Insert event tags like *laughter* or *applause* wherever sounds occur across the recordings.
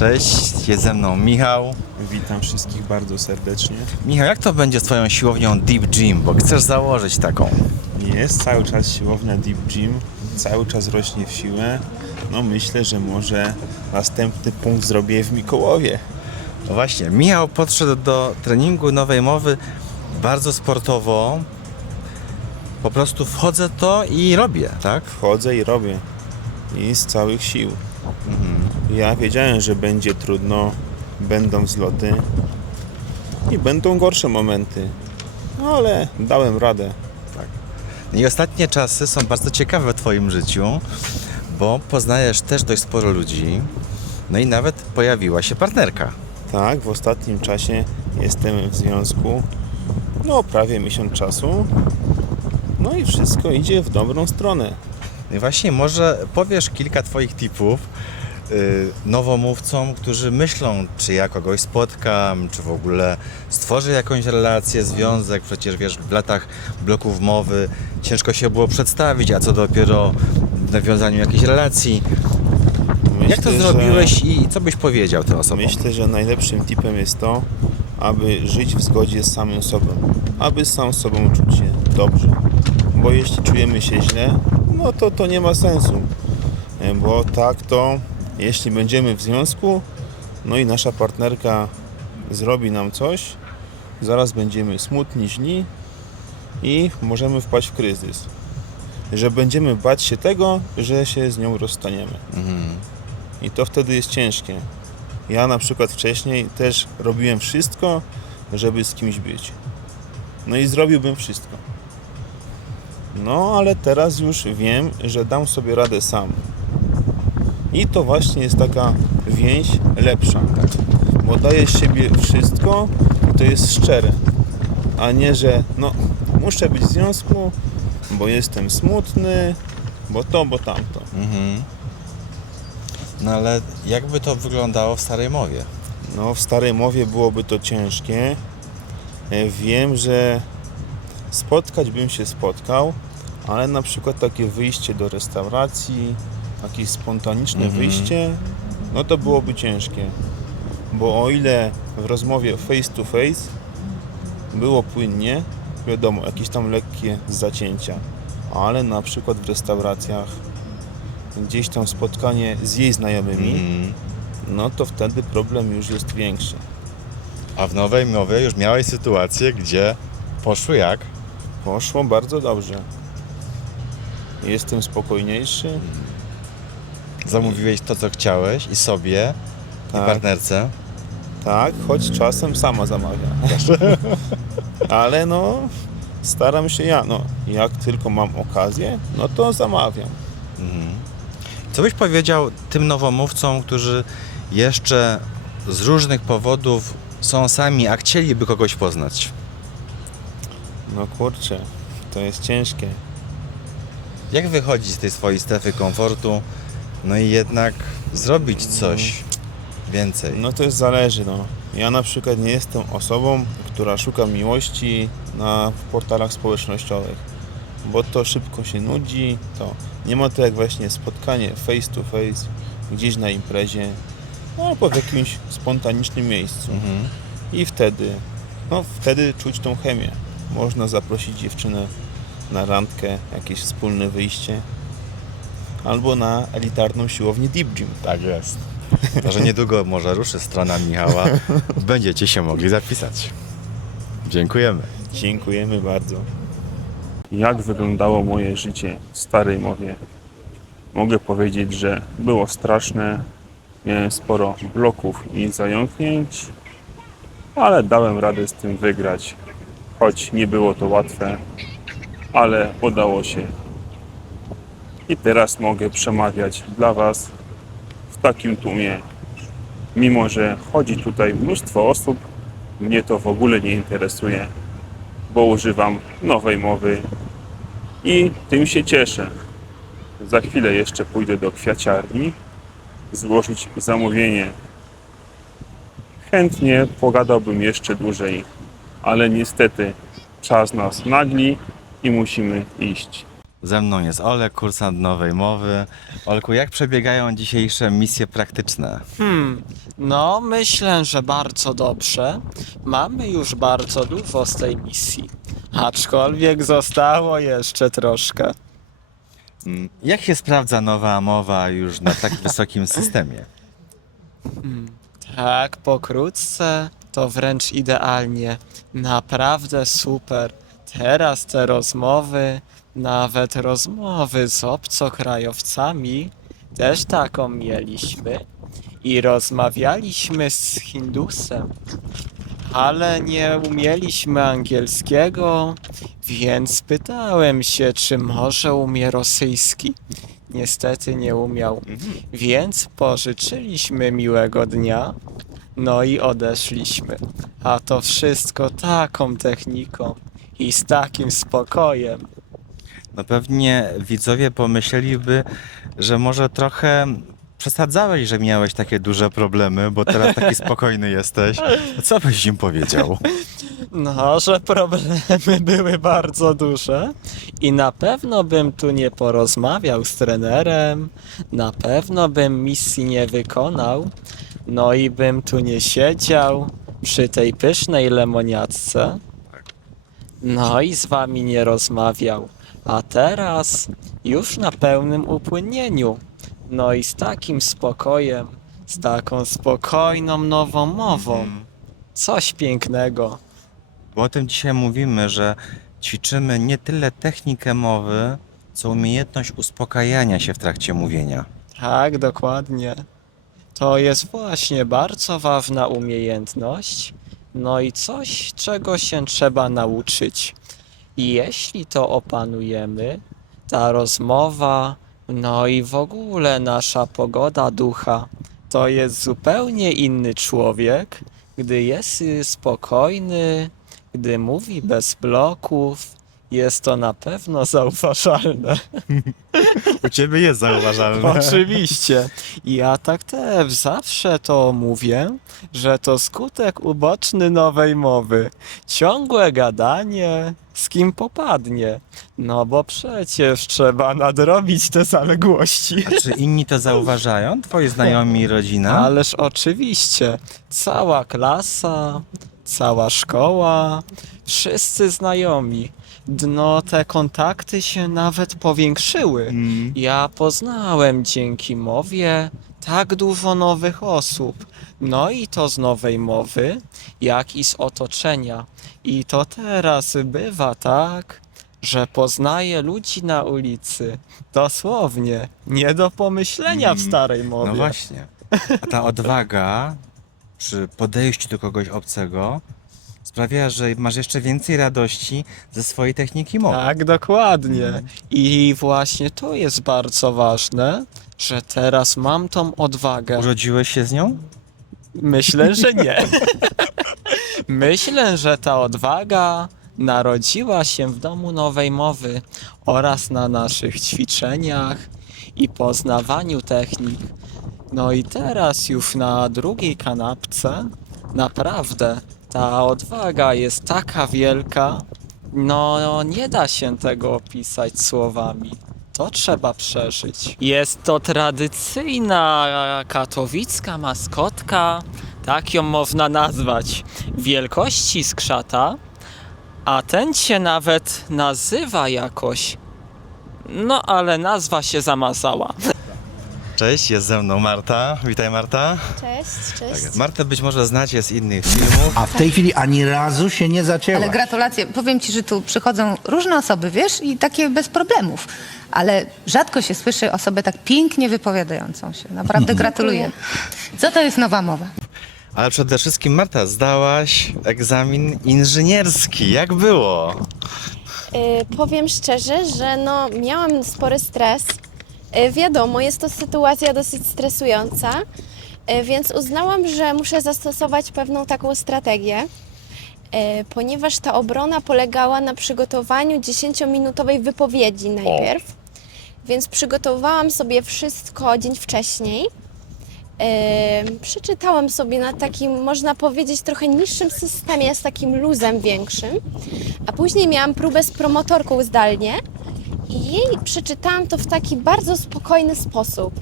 Cześć, jest ze mną Michał. Witam wszystkich bardzo serdecznie. Michał, jak to będzie z Twoją siłownią Deep Gym? Bo chcesz założyć taką. Jest cały czas siłownia Deep Gym, cały czas rośnie w siłę. No myślę, że może następny punkt zrobię w Mikołowie. No właśnie, Michał podszedł do treningu nowej mowy bardzo sportowo. Po prostu wchodzę to i robię, tak? Wchodzę i robię. I z całych sił. Ja wiedziałem, że będzie trudno, będą wzloty i będą gorsze momenty. No ale dałem radę. I ostatnie czasy są bardzo ciekawe w Twoim życiu, bo poznajesz też dość sporo ludzi. No i nawet pojawiła się partnerka. Tak, w ostatnim czasie jestem w związku, no prawie miesiąc czasu. No i wszystko idzie w dobrą stronę. No i właśnie może powiesz kilka Twoich tipów yy, nowomówcom, którzy myślą, czy ja kogoś spotkam, czy w ogóle stworzę jakąś relację, związek. Przecież wiesz, w latach bloków mowy ciężko się było przedstawić, a co dopiero w nawiązaniu jakiejś relacji. Jak to Myślę, zrobiłeś i co byś powiedział tym Że, osobom? myślę, że najlepszym tipem jest to, aby żyć w zgodzie z samym sobą. Aby sam sobą czuć się dobrze. Bo jeśli czujemy się źle, no to to nie ma sensu. E, Bo tak to, jeśli będziemy w związku, no i nasza partnerka zrobi nam coś, zaraz będziemy smutni, źli i możemy wpaść w kryzys. Że będziemy bać się tego, że się z nią rozstaniemy. Mhm. I to wtedy jest ciężkie. Ja na przykład wcześniej też robiłem wszystko, żeby z kimś być. No i zrobiłbym wszystko. No, ale teraz już wiem, że dam sobie radę sam. I to właśnie jest taka więź lepsza. Bo daję z siebie wszystko i to jest szczere. A nie, że no, muszę być w związku, bo jestem smutny, bo to, bo tamto. Mhm. No ale jakby to wyglądało w starej mowie? No, w starej mowie byłoby to ciężkie. E, Wiem, że spotkać bym się spotkał, ale na przykład takie wyjście do restauracji, jakieś spontaniczne Mhm. wyjście, no to byłoby ciężkie. Bo o ile w rozmowie face to face było płynnie, wiadomo, jakieś tam lekkie zacięcia, ale na przykład w restauracjach, gdzieś tam spotkanie z jej znajomymi, Mhm. no to wtedy problem już jest większy. A w nowej mowie już miałeś sytuację, gdzie poszło jak? Poszło bardzo dobrze. Jestem spokojniejszy. Zamówiłeś to, co chciałeś i sobie, i Tak. partnerce. Tak, choć czasem sama zamawia. *laughs* Ale no, staram się ja. No, jak tylko mam okazję, no to zamawiam. Mhm. Co byś powiedział tym nowomówcom, którzy jeszcze z różnych powodów są sami, a chcieliby kogoś poznać? No kurczę, to jest ciężkie. Jak wychodzić z tej swojej strefy komfortu, no i jednak zrobić coś więcej? No to jest zależy, no. Ja na przykład nie jestem osobą, która szuka miłości na portalach społecznościowych, bo to szybko się nudzi, to nie ma to jak właśnie spotkanie face to face gdzieś na imprezie, no, albo w jakimś spontanicznym miejscu. Mhm. I wtedy, no wtedy czuć tą chemię. Można zaprosić dziewczynę na randkę, jakieś wspólne wyjście, albo na elitarną siłownię Deep Gym. Tak jest. *laughs* Może niedługo może ruszy strona Michała. Będziecie się mogli zapisać. Dziękujemy. Dziękujemy bardzo. Jak wyglądało moje życie w starej mowie? Mogę powiedzieć, że było straszne. Miałem sporo bloków i zająknięć, ale dałem radę z tym wygrać. Choć nie było to łatwe, ale udało się. I teraz mogę przemawiać dla Was w takim tłumie. Mimo, że chodzi tutaj mnóstwo osób, mnie to w ogóle nie interesuje bo używam nowej mowy i tym się cieszę. Za chwilę jeszcze pójdę do kwiaciarni złożyć zamówienie. Chętnie pogadałbym jeszcze dłużej, ale niestety czas nas nagli i musimy iść. Ze mną jest Olek, kursant nowej mowy. Olku, jak przebiegają dzisiejsze misje praktyczne? Hmm, no myślę, że bardzo dobrze. Mamy już bardzo dużo z tej misji. Aczkolwiek zostało jeszcze troszkę. Mm, Jak się sprawdza nowa mowa już na tak *laughs* wysokim systemie? Tak, pokrótce to wręcz idealnie. Naprawdę super. Teraz te rozmowy, nawet rozmowy z obcokrajowcami, też taką mieliśmy. I rozmawialiśmy z Hindusem, ale nie umieliśmy angielskiego, więc pytałem się, czy może umie rosyjski. Niestety nie umiał. Więc pożyczyliśmy miłego dnia, no i odeszliśmy. A to wszystko taką techniką i z takim spokojem. No pewnie widzowie pomyśleliby, że może trochę przesadzałeś, że miałeś takie duże problemy, bo teraz taki *laughs* spokojny jesteś. Co byś im powiedział? No, że problemy były bardzo duże i na pewno bym tu nie porozmawiał z trenerem, na pewno bym misji nie wykonał, no i bym tu nie siedział przy tej pysznej lemoniadce, no i z wami nie rozmawiał. A teraz już na pełnym upłynieniu, no i z takim spokojem, z taką spokojną nową mową. Coś pięknego. Bo o tym dzisiaj mówimy, że ćwiczymy nie tyle technikę mowy, co umiejętność uspokajania się w trakcie mówienia. Tak, dokładnie. To jest właśnie bardzo ważna umiejętność, no i coś, czego się trzeba nauczyć. I jeśli to opanujemy, ta rozmowa, no i w ogóle nasza pogoda ducha, to jest zupełnie inny człowiek, gdy jest y, spokojny, gdy mówi bez bloków, jest to na pewno zauważalne. U ciebie jest zauważalne. Oczywiście. Ja tak też zawsze to mówię, że to skutek uboczny nowej mowy. Ciągłe gadanie, z kim popadnie. No bo przecież trzeba nadrobić te zaległości. A czy inni to zauważają? Twoi znajomi i rodzina? Ależ oczywiście. Cała klasa, cała szkoła, wszyscy znajomi. No te kontakty się nawet powiększyły. Mm. Ja poznałem dzięki mowie tak dużo nowych osób. No i to z nowej mowy, jak i z otoczenia. I to teraz bywa tak, że poznaję ludzi na ulicy. Dosłownie. Nie do pomyślenia w Mm. starej mowie. No właśnie. A ta odwaga przy podejściu do kogoś obcego sprawia, że masz jeszcze więcej radości ze swojej techniki mowy. Tak, dokładnie. Mm. I właśnie to jest bardzo ważne, że teraz mam tą odwagę. Urodziłeś się z nią? Myślę, że *laughs* nie. Myślę, że ta odwaga narodziła się w domu nowej mowy oraz na naszych ćwiczeniach i poznawaniu technik. No i teraz już na drugiej kanapce naprawdę ta odwaga jest taka wielka, no nie da się tego opisać słowami. To trzeba przeżyć. Jest to tradycyjna katowicka maskotka, tak ją można nazwać, wielkości skrzata, a ten się nawet nazywa jakoś. No ale nazwa się zamazała. Cześć, jest ze mną Marta. Witaj Marta. Cześć, cześć. Tak, Martę być może znacie z innych filmów. A w tej chwili ani razu się nie zacięła. Ale gratulacje. Powiem ci, że tu przychodzą różne osoby, wiesz, i takie bez problemów. Ale rzadko się słyszy osobę tak pięknie wypowiadającą się. Naprawdę gratuluję. Co to jest nowa mowa? Ale przede wszystkim Marta, zdałaś egzamin inżynierski. Jak było? Y, powiem szczerze, że no, miałam spory stres. Y, wiadomo, jest to sytuacja dosyć stresująca, y, więc uznałam, że muszę zastosować pewną taką strategię, y, ponieważ ta obrona polegała na przygotowaniu 10-minutowej wypowiedzi najpierw. Więc przygotowałam sobie wszystko dzień wcześniej. Przeczytałam sobie na takim, można powiedzieć, trochę niższym systemie, z takim luzem większym. A później miałam próbę z promotorką zdalnie I jej przeczytałam to w taki bardzo spokojny sposób.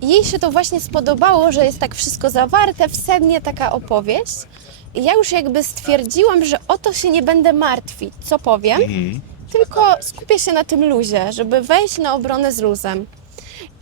I jej się to właśnie spodobało, że jest tak wszystko zawarte w sednie taka opowieść. I ja już jakby stwierdziłam, że o to się nie będę martwić, co powiem, tylko skupię się na tym luzie, żeby wejść na obronę z luzem.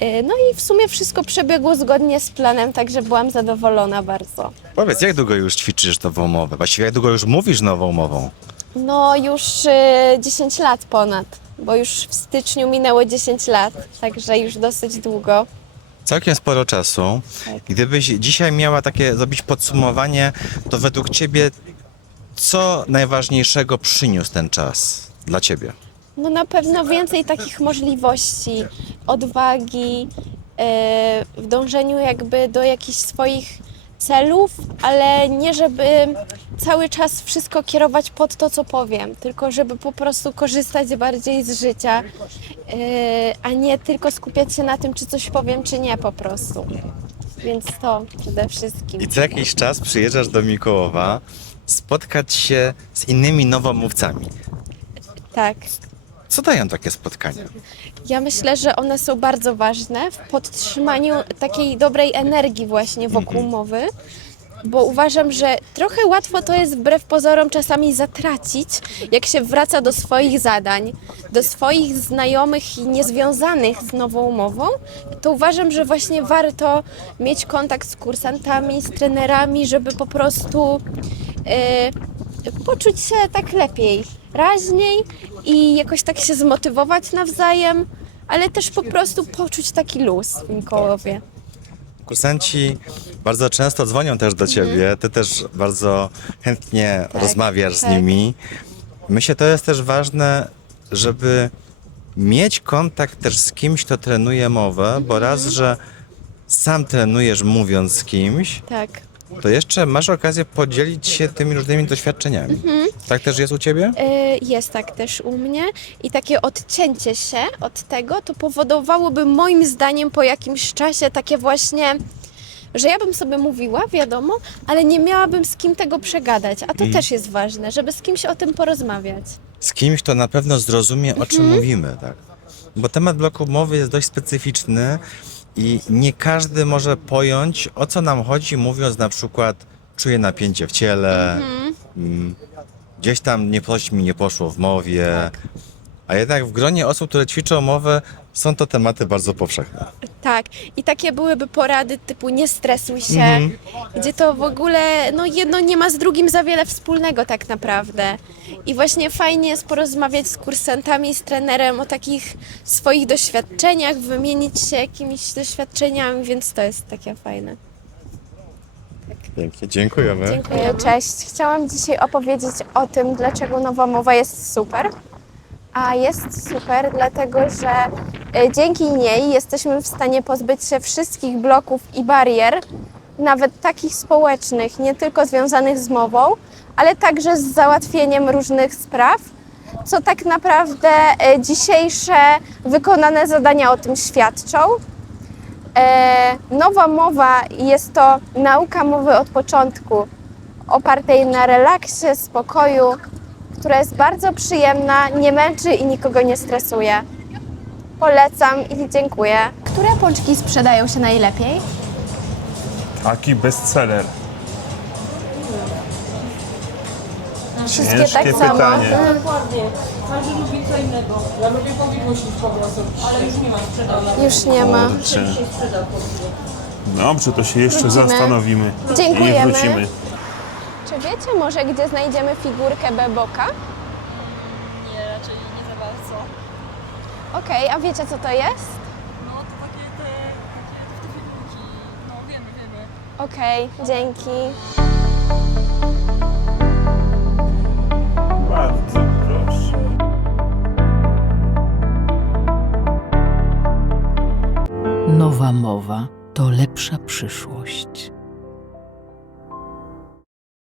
Yy, No i w sumie wszystko przebiegło zgodnie z planem, także byłam zadowolona bardzo. Powiedz, jak długo już ćwiczysz nową mowę? Właściwie jak długo już mówisz nową mową? No już yy, 10 lat ponad, bo już w styczniu minęło 10 lat, także już dosyć długo. Całkiem sporo czasu. Gdybyś dzisiaj miała takie zrobić podsumowanie, to według ciebie co najważniejszego przyniósł ten czas dla ciebie? No na pewno więcej takich możliwości, odwagi yy, w dążeniu jakby do jakichś swoich celów, ale nie żeby cały czas wszystko kierować pod to, co powiem, tylko żeby po prostu korzystać bardziej z życia, yy, a nie tylko skupiać się na tym, czy coś powiem, czy nie po prostu. Więc to przede wszystkim. I co jakiś czas przyjeżdżasz do Mikołowa spotkać się z innymi nowomówcami. Tak. Co dają takie spotkania? Ja myślę, że one są bardzo ważne w podtrzymaniu takiej dobrej energii właśnie wokół mowy, bo uważam, że trochę łatwo to jest wbrew pozorom czasami zatracić, jak się wraca do swoich zadań, do swoich znajomych i niezwiązanych z nową mową, to uważam, że właśnie warto mieć kontakt z kursantami, z trenerami, żeby po prostu e, poczuć się tak lepiej, raźniej i jakoś tak się zmotywować nawzajem, ale też po prostu poczuć taki luz w Mikołowie. Kursanci bardzo często dzwonią też do ciebie, ty też bardzo chętnie rozmawiasz z tak. nimi. Myślę, to jest też ważne, żeby mieć kontakt też z kimś, kto trenuje mowę, bo raz, że sam trenujesz mówiąc z kimś, Tak. To jeszcze masz okazję podzielić się tymi różnymi doświadczeniami. Tak też jest u ciebie? Y, Jest tak też u mnie i takie odcięcie się od tego to powodowałoby moim zdaniem po jakimś czasie takie właśnie, że ja bym sobie mówiła, wiadomo, ale nie miałabym z kim tego przegadać, a to też jest ważne, żeby z kimś o tym porozmawiać. z kimś, kto na pewno zrozumie, o czym mówimy, tak? Bo temat bloku mowy jest dość specyficzny i nie każdy może pojąć, o co nam chodzi, mówiąc na przykład, czuję napięcie w ciele, mm, gdzieś tam nie coś mi nie poszło w mowie. A jednak w gronie osób, które ćwiczą mowę, są to tematy bardzo powszechne. Tak, i takie byłyby porady typu nie stresuj się, gdzie to w ogóle no jedno nie ma z drugim za wiele wspólnego tak naprawdę. I właśnie fajnie jest porozmawiać z kursantami, z trenerem o takich swoich doświadczeniach, wymienić się jakimiś doświadczeniami, więc to jest takie fajne. Pięknie, dziękujemy. Dziękuję, cześć. Chciałam dzisiaj opowiedzieć o tym, dlaczego nowa mowa jest super. A jest super, dlatego że e, dzięki niej jesteśmy w stanie pozbyć się wszystkich bloków i barier, nawet takich społecznych, nie tylko związanych z mową, ale także z załatwieniem różnych spraw, co tak naprawdę e, dzisiejsze wykonane zadania o tym świadczą. E, nowa mowa jest to nauka mowy od początku, opartej na relaksie, spokoju, która jest bardzo przyjemna, nie męczy i nikogo nie stresuje. Polecam i dziękuję. Które pączki sprzedają się najlepiej? Taki bestseller. Wszystkie Ciężkie tak samo. pytanie. Dokładnie. Każdy lubi co innego. Ja lubię powinność niż po prostu. Ale już nie ma sprzedaży. Już nie ma. Kurczę. Sprzedał. Dobrze, to się jeszcze Wrócimy. zastanowimy Dziękujemy. i wrócimy. Czy wiecie może, gdzie znajdziemy figurkę Beboka? Nie, raczej nie za bardzo. Okej, a wiecie co to jest? No to takie te, takie te figurki. No wiemy, wiemy. Okej, dzięki. Bardzo proszę. Nowa mowa to lepsza przyszłość.